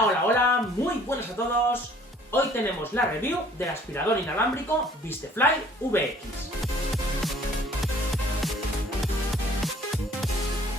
Hola, hola, hola, muy buenas a todos. Hoy tenemos la review del aspirador inalámbrico Vistefly VX.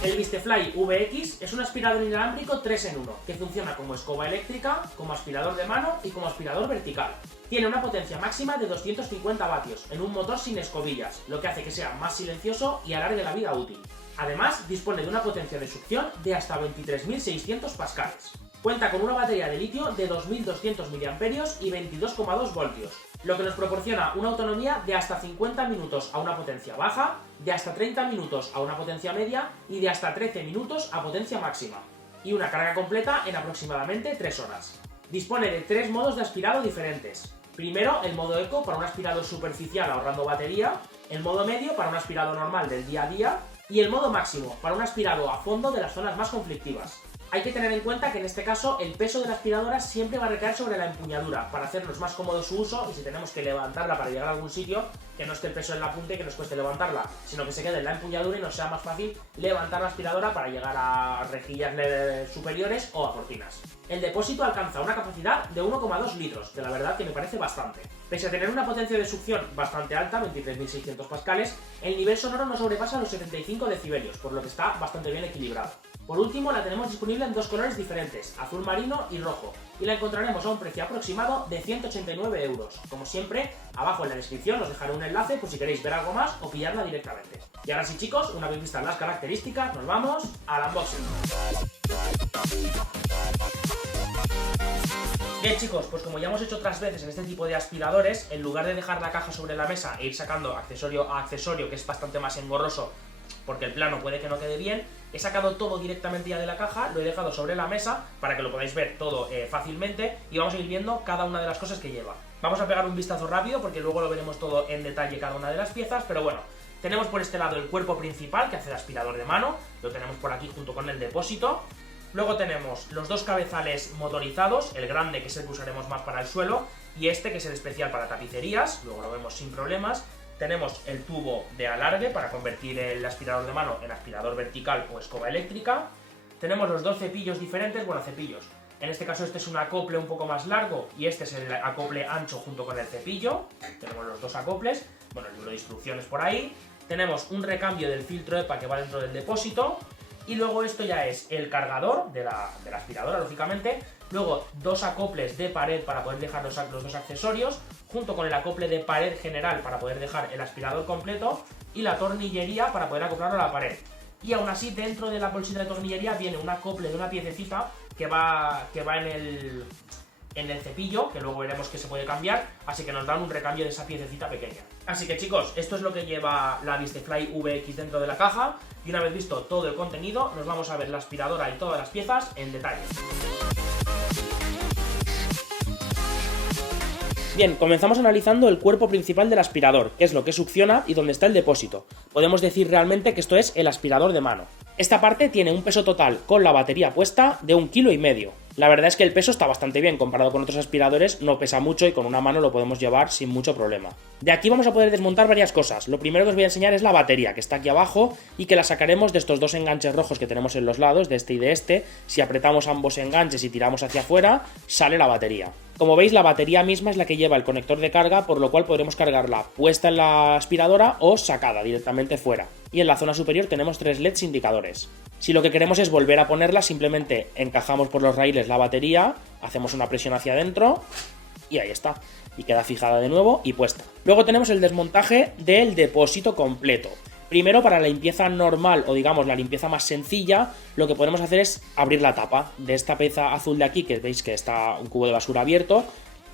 El Vistefly VX es un aspirador inalámbrico 3 en 1 que funciona como escoba eléctrica, como aspirador de mano y como aspirador vertical. Tiene una potencia máxima de 250 vatios en un motor sin escobillas, lo que hace que sea más silencioso y alargue la vida útil. Además, dispone de una potencia de succión de hasta 23.600 pascales. Cuenta con una batería de litio de 2.200 mAh y 22,2 voltios, lo que nos proporciona una autonomía de hasta 50 minutos a una potencia baja, de hasta 30 minutos a una potencia media y de hasta 13 minutos a potencia máxima, y una carga completa en aproximadamente 3 horas. Dispone de 3 modos de aspirado diferentes. Primero, el modo eco para un aspirado superficial ahorrando batería, el modo medio para un aspirado normal del día a día y el modo máximo para un aspirado a fondo de las zonas más conflictivas. Hay que tener en cuenta que en este caso el peso de la aspiradora siempre va a recaer sobre la empuñadura para hacernos más cómodo su uso, y si tenemos que levantarla para llegar a algún sitio, que no esté el peso en la punta y que nos cueste levantarla, sino que se quede en la empuñadura y nos sea más fácil levantar la aspiradora para llegar a rejillas superiores o a cortinas. El depósito alcanza una capacidad de 1,2 litros, que la verdad que me parece bastante. Pese a tener una potencia de succión bastante alta, 23.600 pascales, el nivel sonoro no sobrepasa los 75 decibelios, por lo que está bastante bien equilibrado. Por último, la tenemos disponible en dos colores diferentes, azul marino y rojo, y la encontraremos a un precio aproximado de 189 euros. Como siempre, abajo en la descripción os dejaré un enlace por si queréis ver algo más o pillarla directamente. Y ahora sí, chicos, una vez vistas las características, nos vamos al unboxing. Bien, chicos, pues como ya hemos hecho otras veces en este tipo de aspiradores, en lugar de dejar la caja sobre la mesa e ir sacando accesorio a accesorio, que es bastante más engorroso porque el plano puede que no quede bien, he sacado todo directamente ya de la caja, lo he dejado sobre la mesa para que lo podáis ver todo fácilmente, y vamos a ir viendo cada una de las cosas que lleva. Vamos a pegar un vistazo rápido porque luego lo veremos todo en detalle cada una de las piezas, pero bueno, tenemos por este lado el cuerpo principal que hace de aspirador de mano, lo tenemos por aquí junto con el depósito. Luego tenemos los dos cabezales motorizados, el grande que es el que usaremos más para el suelo y este que es el especial para tapicerías, luego lo vemos sin problemas. Tenemos el tubo de alargue para convertir el aspirador de mano en aspirador vertical o escoba eléctrica. Tenemos los dos cepillos diferentes, bueno, cepillos. En este caso este es un acople un poco más largo y este es el acople ancho junto con el cepillo. Tenemos los dos acoples, bueno, el libro de instrucciones por ahí. Tenemos un recambio del filtro EPA que va dentro del depósito. Y luego esto ya es el cargador de la aspiradora, lógicamente. Luego dos acoples de pared para poder dejar los dos accesorios, junto con el acople de pared general para poder dejar el aspirador completo, y la tornillería para poder acoplarlo a la pared. Y aún así, dentro de la bolsita de tornillería viene un acople de una piececita que va en el cepillo, que luego veremos que se puede cambiar, así que nos dan un recambio de esa piececita pequeña. Así que, chicos, esto es lo que lleva la Vistefly VX dentro de la caja, y una vez visto todo el contenido, nos vamos a ver la aspiradora y todas las piezas en detalle. Bien, comenzamos analizando el cuerpo principal del aspirador, que es lo que succiona y donde está el depósito. Podemos decir realmente que esto es el aspirador de mano. Esta parte tiene un peso total con la batería puesta de 1,5 kg. La verdad es que el peso está bastante bien, comparado con otros aspiradores no pesa mucho y con una mano lo podemos llevar sin mucho problema. De aquí vamos a poder desmontar varias cosas. Lo primero que os voy a enseñar es la batería, que está aquí abajo y que la sacaremos de estos dos enganches rojos que tenemos en los lados, de este y de este. Si apretamos ambos enganches y tiramos hacia afuera, sale la batería. Como veis, la batería misma es la que lleva el conector de carga, por lo cual podremos cargarla puesta en la aspiradora o sacada directamente fuera. Y en la zona superior tenemos 3 LEDs indicadores. Si lo que queremos es volver a ponerla, simplemente encajamos por los raíles la batería, hacemos una presión hacia adentro y ahí está. Y queda fijada de nuevo y puesta. Luego tenemos el desmontaje del depósito completo. Primero, para la limpieza normal, o digamos la limpieza más sencilla, lo que podemos hacer es abrir la tapa de esta pieza azul de aquí, que veis que está un cubo de basura abierto.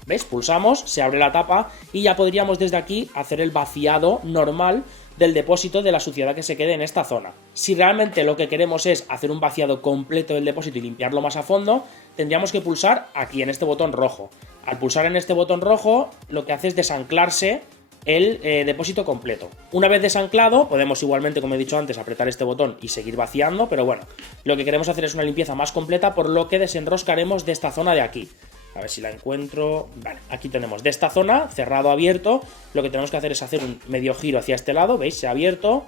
¿Veis? Pulsamos, se abre la tapa y ya podríamos desde aquí hacer el vaciado normal del depósito de la suciedad que se quede en esta zona. Si realmente lo que queremos es hacer un vaciado completo del depósito y limpiarlo más a fondo, tendríamos que pulsar aquí en este botón rojo. Al pulsar en este botón rojo, lo que hace es desanclarse el depósito completo. Una vez desanclado, podemos igualmente, como he dicho antes, apretar este botón y seguir vaciando, pero bueno, lo que queremos hacer es una limpieza más completa, por lo que desenroscaremos de esta zona de aquí. A ver si la encuentro. Vale, aquí tenemos de esta zona, cerrado, abierto. Lo que tenemos que hacer es hacer un medio giro hacia este lado, ¿veis? Se ha abierto.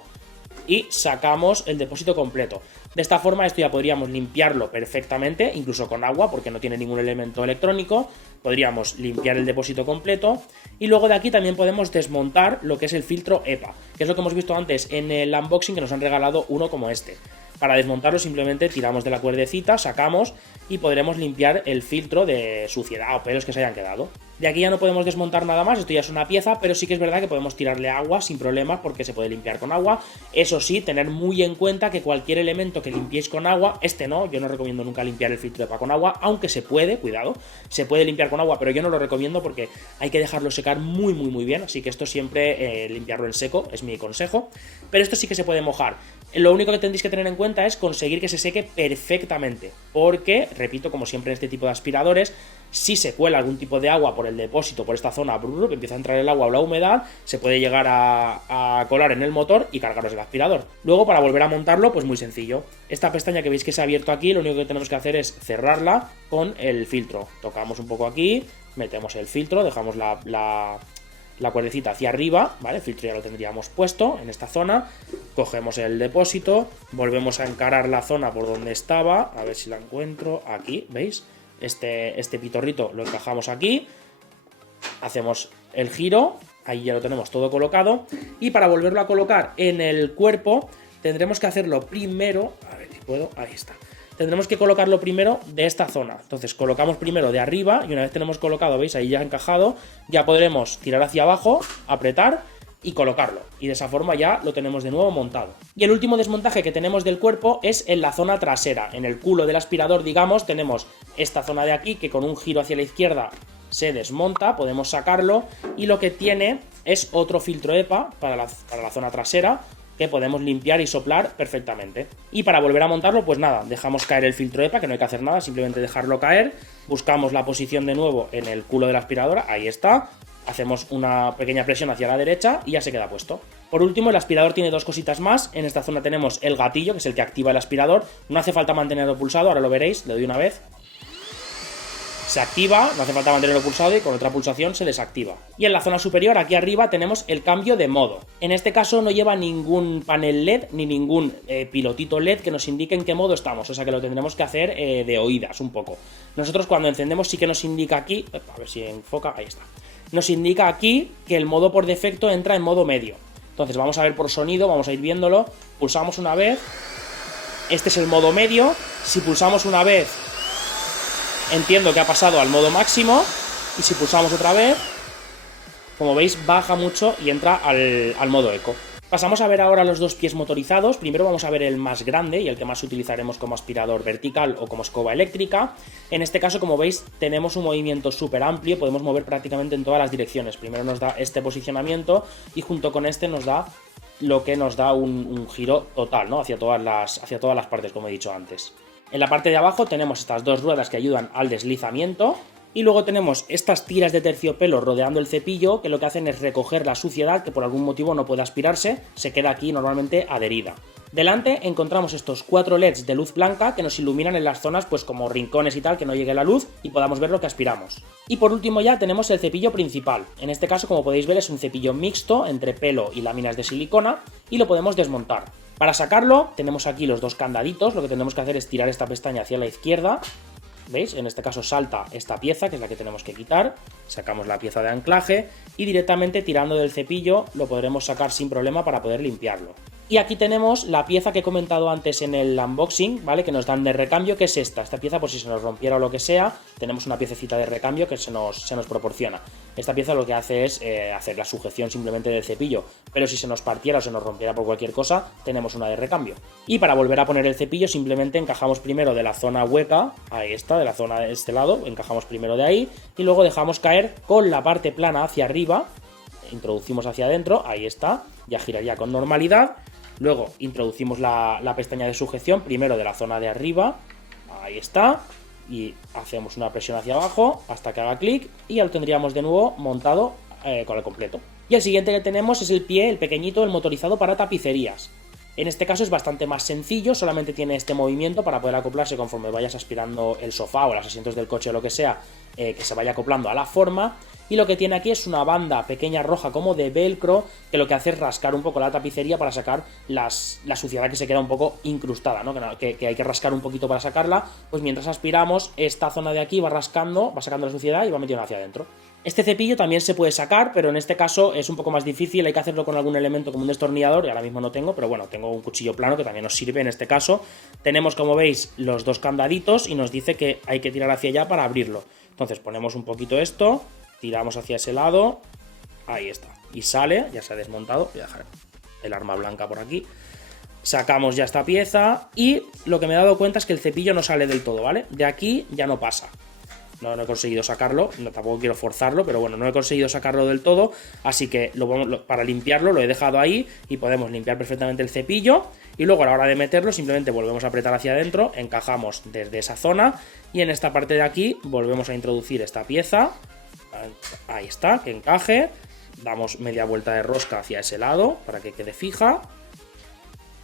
y sacamos el depósito completo. De esta forma esto ya podríamos limpiarlo perfectamente, incluso con agua, porque no tiene ningún elemento electrónico. Podríamos limpiar el depósito completo y luego de aquí también podemos desmontar lo que es el filtro EPA, que es lo que hemos visto antes en el unboxing, que nos han regalado uno como este. Para desmontarlo simplemente tiramos de la cuerdecita, sacamos y podremos limpiar el filtro de suciedad o pelos que se hayan quedado. De aquí ya no podemos desmontar nada más, esto ya es una pieza, pero sí que es verdad que podemos tirarle agua sin problemas porque se puede limpiar con agua. Eso sí, tener muy en cuenta que cualquier elemento que limpiéis con agua, yo no recomiendo nunca limpiar el filtro EPA con agua, aunque se puede, cuidado, se puede limpiar con agua, pero yo no lo recomiendo porque hay que dejarlo secar muy bien, así que esto siempre limpiarlo en seco es mi consejo, pero esto sí que se puede mojar. Lo único que tendréis que tener en cuenta es conseguir que se seque perfectamente, porque, repito, como siempre en este tipo de aspiradores, si se cuela algún tipo de agua por el depósito, por esta zona, que empieza a entrar el agua o la humedad, se puede llegar a colar en el motor y cargaros el aspirador. Luego, para volver a montarlo, pues muy sencillo. Esta pestaña que veis que se ha abierto aquí, lo único que tenemos que hacer es cerrarla con el filtro. Tocamos un poco aquí, metemos el filtro, dejamos la cuerdecita hacia arriba, ¿vale? El filtro ya lo tendríamos puesto en esta zona, cogemos el depósito, volvemos a encarar la zona por donde estaba, a ver si la encuentro, aquí, ¿veis? Este pitorrito lo encajamos aquí, hacemos el giro, ahí ya lo tenemos todo colocado, y para volverlo a colocar en el cuerpo tendremos que hacerlo primero, a ver si puedo, ahí está. Tendremos que colocarlo primero de esta zona. Entonces colocamos primero de arriba y una vez tenemos colocado, veis, ahí ya encajado, ya podremos tirar hacia abajo, apretar y colocarlo. Y de esa forma ya lo tenemos de nuevo montado. Y el último desmontaje que tenemos del cuerpo es en la zona trasera. En el culo del aspirador, digamos, tenemos esta zona de aquí que con un giro hacia la izquierda se desmonta, podemos sacarlo y lo que tiene es otro filtro EPA para la zona trasera, que podemos limpiar y soplar perfectamente. Y para volver a montarlo, pues nada, dejamos caer el filtro EPA, que no hay que hacer nada, simplemente dejarlo caer, buscamos la posición de nuevo en el culo de la aspiradora, ahí está, hacemos una pequeña presión hacia la derecha y ya se queda puesto. Por último, el aspirador tiene dos cositas más, en esta zona tenemos el gatillo, que es el que activa el aspirador, no hace falta mantenerlo pulsado, ahora lo veréis, le doy una vez. Se activa, no hace falta mantenerlo pulsado y con otra pulsación se desactiva. Y en la zona superior, aquí arriba, tenemos el cambio de modo. En este caso no lleva ningún panel LED ni ningún pilotito LED que nos indique en qué modo estamos, o sea que lo tendremos que hacer de oídas un poco. Nosotros cuando encendemos sí que nos indica aquí, a ver si enfoca, ahí está. Nos indica aquí que el modo por defecto entra en modo medio. Entonces vamos a ver por sonido, vamos a ir viéndolo, pulsamos una vez, este es el modo medio, si pulsamos una vez entiendo que ha pasado al modo máximo y si pulsamos otra vez, como veis, baja mucho y entra al modo eco. Pasamos a ver ahora los dos pies motorizados. Primero vamos a ver el más grande y el que más utilizaremos como aspirador vertical o como escoba eléctrica. En este caso, como veis, tenemos un movimiento súper amplio, podemos mover prácticamente en todas las direcciones. Primero nos da este posicionamiento y junto con este nos da lo que nos da un giro total, ¿no? Hacia todas las partes, como he dicho antes. En la parte de abajo tenemos estas dos ruedas que ayudan al deslizamiento y luego tenemos estas tiras de terciopelo rodeando el cepillo que lo que hacen es recoger la suciedad que por algún motivo no puede aspirarse, se queda aquí normalmente adherida. Delante encontramos estos 4 LEDs de luz blanca que nos iluminan en las zonas pues como rincones y tal que no llegue la luz y podamos ver lo que aspiramos. Y por último ya tenemos el cepillo principal. En este caso, como podéis ver, es un cepillo mixto entre pelo y láminas de silicona y lo podemos desmontar. Para sacarlo tenemos aquí los dos candaditos, lo que tenemos que hacer es tirar esta pestaña hacia la izquierda, ¿veis? En este caso salta esta pieza que es la que tenemos que quitar, sacamos la pieza de anclaje y directamente tirando del cepillo lo podremos sacar sin problema para poder limpiarlo. Y aquí tenemos la pieza que he comentado antes en el unboxing, ¿vale? Que nos dan de recambio, que es esta pieza por si se nos rompiera o lo que sea, tenemos una piececita de recambio que se nos proporciona. Esta pieza lo que hace es hacer la sujeción simplemente del cepillo, pero si se nos partiera o se nos rompiera por cualquier cosa, tenemos una de recambio. Y para volver a poner el cepillo simplemente encajamos primero de la zona hueca, ahí está, de la zona de este lado, encajamos primero de ahí y luego dejamos caer con la parte plana hacia arriba, introducimos hacia adentro, ahí está, ya giraría con normalidad. Luego introducimos la pestaña de sujeción, primero de la zona de arriba, ahí está, y hacemos una presión hacia abajo hasta que haga clic y ya lo tendríamos de nuevo montado con el completo. Y el siguiente que tenemos es el pie, el pequeñito, el motorizado para tapicerías. En este caso es bastante más sencillo, solamente tiene este movimiento para poder acoplarse conforme vayas aspirando el sofá o los asientos del coche o lo que sea, que se vaya acoplando a la forma. Y lo que tiene aquí es una banda pequeña roja como de velcro, que lo que hace es rascar un poco la tapicería para sacar la suciedad que se queda un poco incrustada, ¿no? Que hay que rascar un poquito para sacarla. Pues mientras aspiramos, esta zona de aquí va rascando, va sacando la suciedad y va metiendo hacia adentro. Este cepillo también se puede sacar, pero en este caso es un poco más difícil, hay que hacerlo con algún elemento como un destornillador, y ahora mismo no tengo, pero bueno, tengo un cuchillo plano que también nos sirve en este caso. Tenemos, como veis, los dos candaditos y nos dice que hay que tirar hacia allá para abrirlo. Entonces ponemos un poquito esto, tiramos hacia ese lado, ahí está, y sale, ya se ha desmontado, voy a dejar el arma blanca por aquí. Sacamos ya esta pieza y lo que me he dado cuenta es que el cepillo no sale del todo, ¿vale? De aquí ya no pasa. No he conseguido sacarlo, tampoco quiero forzarlo, pero bueno, no he conseguido sacarlo del todo, así que para limpiarlo lo he dejado ahí y podemos limpiar perfectamente el cepillo. Y luego a la hora de meterlo simplemente volvemos a apretar hacia adentro, encajamos desde esa zona y en esta parte de aquí volvemos a introducir esta pieza. Ahí está, que encaje, damos media vuelta de rosca hacia ese lado para que quede fija.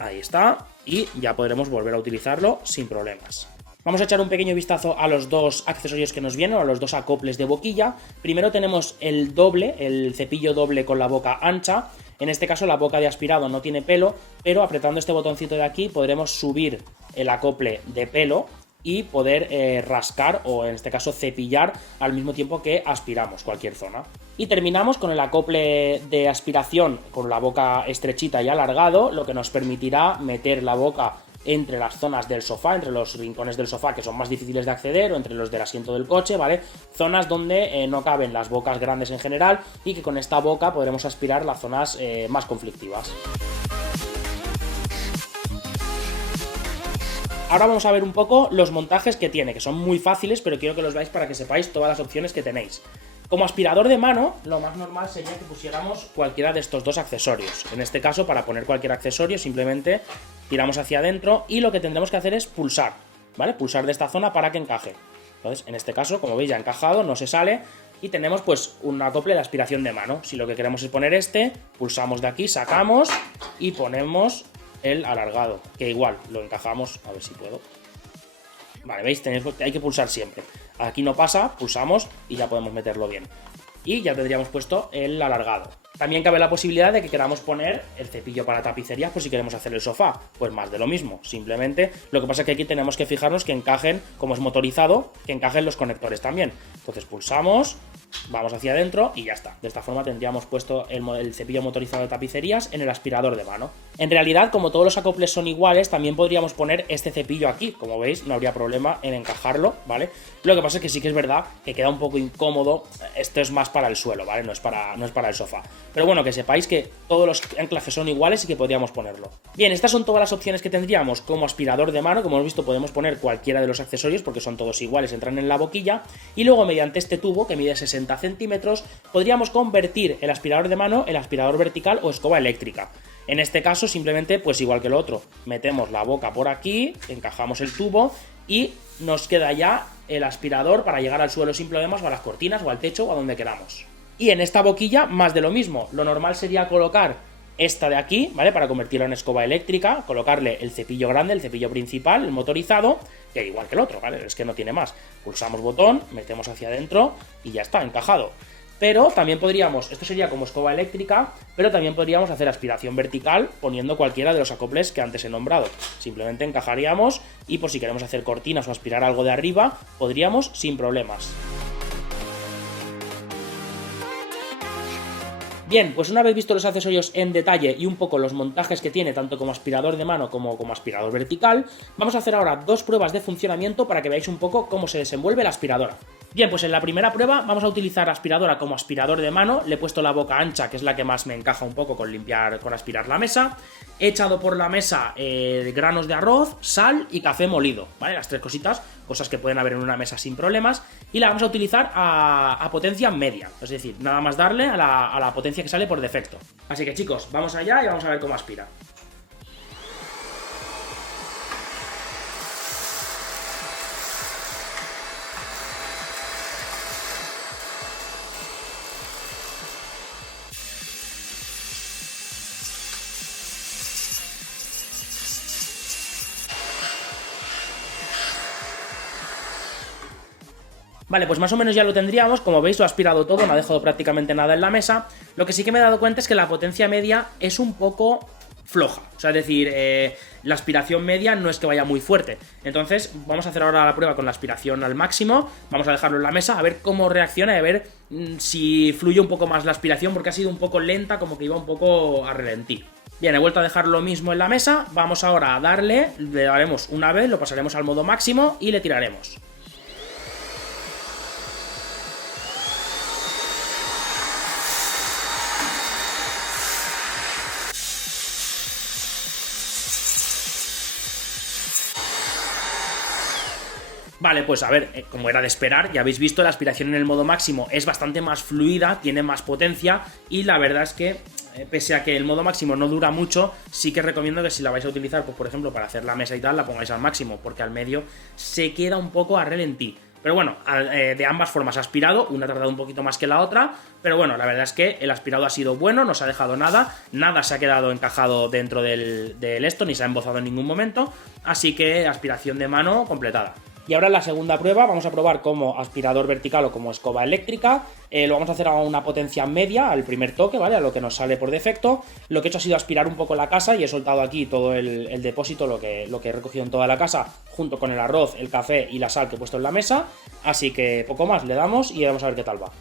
Ahí está, y ya podremos volver a utilizarlo sin problemas. Vamos a echar un pequeño vistazo a los dos accesorios que nos vienen, o a los dos acoples de boquilla. Primero tenemos el doble, el cepillo doble con la boca ancha. En este caso la boca de aspirado no tiene pelo, pero apretando este botoncito de aquí podremos subir el acople de pelo y poder rascar o en este caso cepillar al mismo tiempo que aspiramos cualquier zona. Y terminamos con el acople de aspiración con la boca estrechita y alargado, lo que nos permitirá meter la boca entre las zonas del sofá, entre los rincones del sofá que son más difíciles de acceder o entre los del asiento del coche, ¿vale? Zonas donde no caben las bocas grandes en general y que con esta boca podremos aspirar las zonas más conflictivas. Ahora vamos a ver un poco los montajes que tiene, que son muy fáciles, pero quiero que los veáis para que sepáis todas las opciones que tenéis. Como aspirador de mano, lo más normal sería que pusiéramos cualquiera de estos dos accesorios. En este caso, para poner cualquier accesorio, simplemente tiramos hacia adentro y lo que tendremos que hacer es pulsar, ¿vale? Pulsar de esta zona para que encaje. Entonces, en este caso, como veis, ya ha encajado, no se sale y tenemos pues un acople de aspiración de mano. Si lo que queremos es poner este, pulsamos de aquí, sacamos y ponemos el alargado, que igual lo encajamos, a ver si puedo. Vale, ¿veis? Hay que pulsar siempre. Aquí no pasa, pulsamos y ya podemos meterlo bien. Y ya tendríamos puesto el alargado. También cabe la posibilidad de que queramos poner el cepillo para tapicerías por si queremos hacer el sofá. Pues más de lo mismo. Simplemente lo que pasa es que aquí tenemos que fijarnos que encajen, como es motorizado, que encajen los conectores también. Entonces pulsamos, vamos hacia adentro y ya está. De esta forma tendríamos puesto el cepillo motorizado de tapicerías en el aspirador de mano. En realidad, como todos los acoples son iguales, también podríamos poner este cepillo aquí. Como veis, no habría problema en encajarlo, ¿vale? Lo que pasa es que sí que es verdad que queda un poco incómodo. Esto es más para el suelo, ¿vale? No es para el sofá. Pero bueno, que sepáis que todos los anclajes son iguales y que podríamos ponerlo. Bien, estas son todas las opciones que tendríamos como aspirador de mano. Como hemos visto, podemos poner cualquiera de los accesorios porque son todos iguales, entran en la boquilla. Y luego, mediante este tubo que mide 60 centímetros, podríamos convertir el aspirador de mano en aspirador vertical o escoba eléctrica. En este caso, simplemente, pues igual que el otro, metemos la boca por aquí, encajamos el tubo y nos queda ya el aspirador para llegar al suelo sin problemas, o a las cortinas, o al techo, o a donde queramos. Y en esta boquilla, más de lo mismo. Lo normal sería colocar esta de aquí, ¿vale? Para convertirla en escoba eléctrica, colocarle el cepillo grande, el cepillo principal, el motorizado, que igual que el otro, ¿vale? Es que no tiene más. Pulsamos botón, metemos hacia adentro y ya está, encajado. Pero también podríamos, esto sería como escoba eléctrica, pero también podríamos hacer aspiración vertical poniendo cualquiera de los acoples que antes he nombrado. Simplemente encajaríamos y por si queremos hacer cortinas o aspirar algo de arriba, podríamos sin problemas. Bien, pues una vez visto los accesorios en detalle y un poco los montajes que tiene tanto como aspirador de mano como aspirador vertical, vamos a hacer ahora dos pruebas de funcionamiento para que veáis un poco cómo se desenvuelve la aspiradora. Bien, pues en la primera prueba vamos a utilizar aspiradora como aspirador de mano. Le he puesto la boca ancha, que es la que más me encaja un poco con aspirar la mesa. He echado por la mesa granos de arroz, sal y café molido, ¿vale? Las tres cosas que pueden haber en una mesa sin problemas. Y la vamos a utilizar a potencia media, es decir, nada más darle a la potencia que sale por defecto. Así que chicos, vamos allá y vamos a ver cómo aspira. Vale, pues más o menos ya lo tendríamos. Como veis, lo ha aspirado todo, no ha dejado prácticamente nada en la mesa. Lo que sí que me he dado cuenta es que la potencia media es un poco floja, o sea, es decir, la aspiración media no es que vaya muy fuerte. Entonces vamos a hacer ahora la prueba con la aspiración al máximo, vamos a dejarlo en la mesa a ver cómo reacciona y a ver si fluye un poco más la aspiración, porque ha sido un poco lenta, como que iba un poco a relentir. Bien, he vuelto a dejar lo mismo en la mesa, vamos ahora a darle, le daremos una vez, lo pasaremos al modo máximo y le tiraremos. Vale, pues a ver, como era de esperar, ya habéis visto, la aspiración en el modo máximo es bastante más fluida, tiene más potencia y la verdad es que, pese a que el modo máximo no dura mucho, sí que recomiendo que si la vais a utilizar, pues por ejemplo, para hacer la mesa y tal, la pongáis al máximo, porque al medio se queda un poco a ralentí. Pero bueno, de ambas formas ha aspirado, una ha tardado un poquito más que la otra, pero bueno, la verdad es que el aspirado ha sido bueno, no se ha dejado nada, nada se ha quedado encajado dentro del esto, ni se ha embozado en ningún momento, así que aspiración de mano completada. Y ahora en la segunda prueba vamos a probar como aspirador vertical o como escoba eléctrica. Lo vamos a hacer a una potencia media, al primer toque, ¿vale? A lo que nos sale por defecto. Lo que he hecho ha sido aspirar un poco la casa y he soltado aquí todo el depósito, lo que he recogido en toda la casa, junto con el arroz, el café y la sal que he puesto en la mesa. Así que poco más, le damos y vamos a ver qué tal va.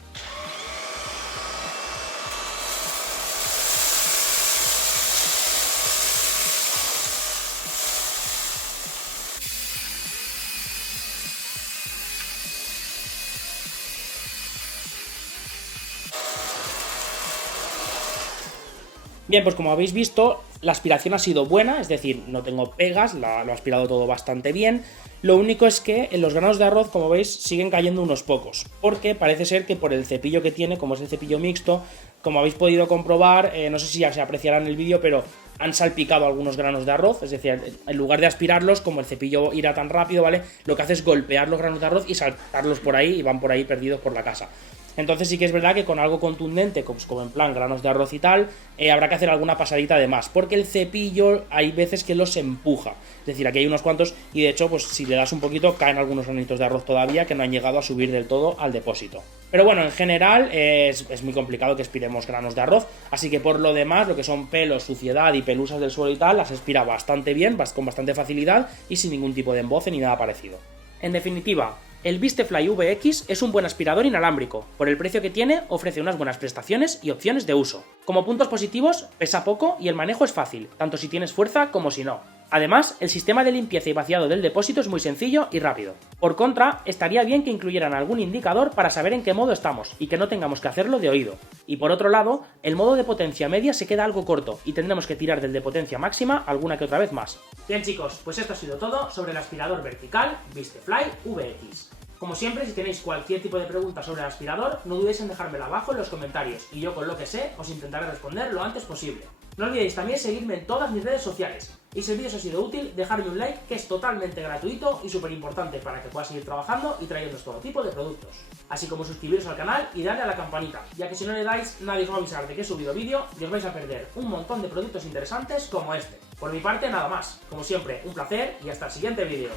Bien, pues como habéis visto, la aspiración ha sido buena, es decir, no tengo pegas, lo ha aspirado todo bastante bien. Lo único es que en los granos de arroz, como veis, siguen cayendo unos pocos, porque parece ser que por el cepillo que tiene, como es el cepillo mixto, como habéis podido comprobar, no sé si ya se apreciará en el vídeo, pero han salpicado algunos granos de arroz, es decir, en lugar de aspirarlos, como el cepillo irá tan rápido, ¿vale? Lo que hace es golpear los granos de arroz y saltarlos por ahí y van por ahí perdidos por la casa. Entonces sí que es verdad que con algo contundente, como en plan granos de arroz y tal, habrá que hacer alguna pasadita de más, porque el cepillo hay veces que los empuja. Es decir, aquí hay unos cuantos y de hecho, pues si le das un poquito, caen algunos granitos de arroz todavía que no han llegado a subir del todo al depósito. Pero bueno, en general es muy complicado que aspiremos granos de arroz, así que por lo demás, lo que son pelos, suciedad y pelusas del suelo y tal, las aspira bastante bien, con bastante facilidad y sin ningún tipo de emboce ni nada parecido. En definitiva, el Vistefly VX es un buen aspirador inalámbrico. Por el precio que tiene, ofrece unas buenas prestaciones y opciones de uso. Como puntos positivos, pesa poco y el manejo es fácil, tanto si tienes fuerza como si no. Además, el sistema de limpieza y vaciado del depósito es muy sencillo y rápido. Por contra, estaría bien que incluyeran algún indicador para saber en qué modo estamos y que no tengamos que hacerlo de oído. Y por otro lado, el modo de potencia media se queda algo corto y tendremos que tirar del de potencia máxima alguna que otra vez más. Bien chicos, pues esto ha sido todo sobre el aspirador vertical Vistefly VX. Como siempre, si tenéis cualquier tipo de pregunta sobre el aspirador, no dudéis en dejármela abajo en los comentarios y yo con lo que sé os intentaré responder lo antes posible. No olvidéis también seguirme en todas mis redes sociales. Y si el vídeo os ha sido útil, dejadme un like, que es totalmente gratuito y súper importante para que pueda seguir trabajando y trayéndoos todo tipo de productos. Así como suscribiros al canal y darle a la campanita, ya que si no le dais, nadie os va a avisar de que he subido vídeo y os vais a perder un montón de productos interesantes como este. Por mi parte, nada más. Como siempre, un placer y hasta el siguiente vídeo.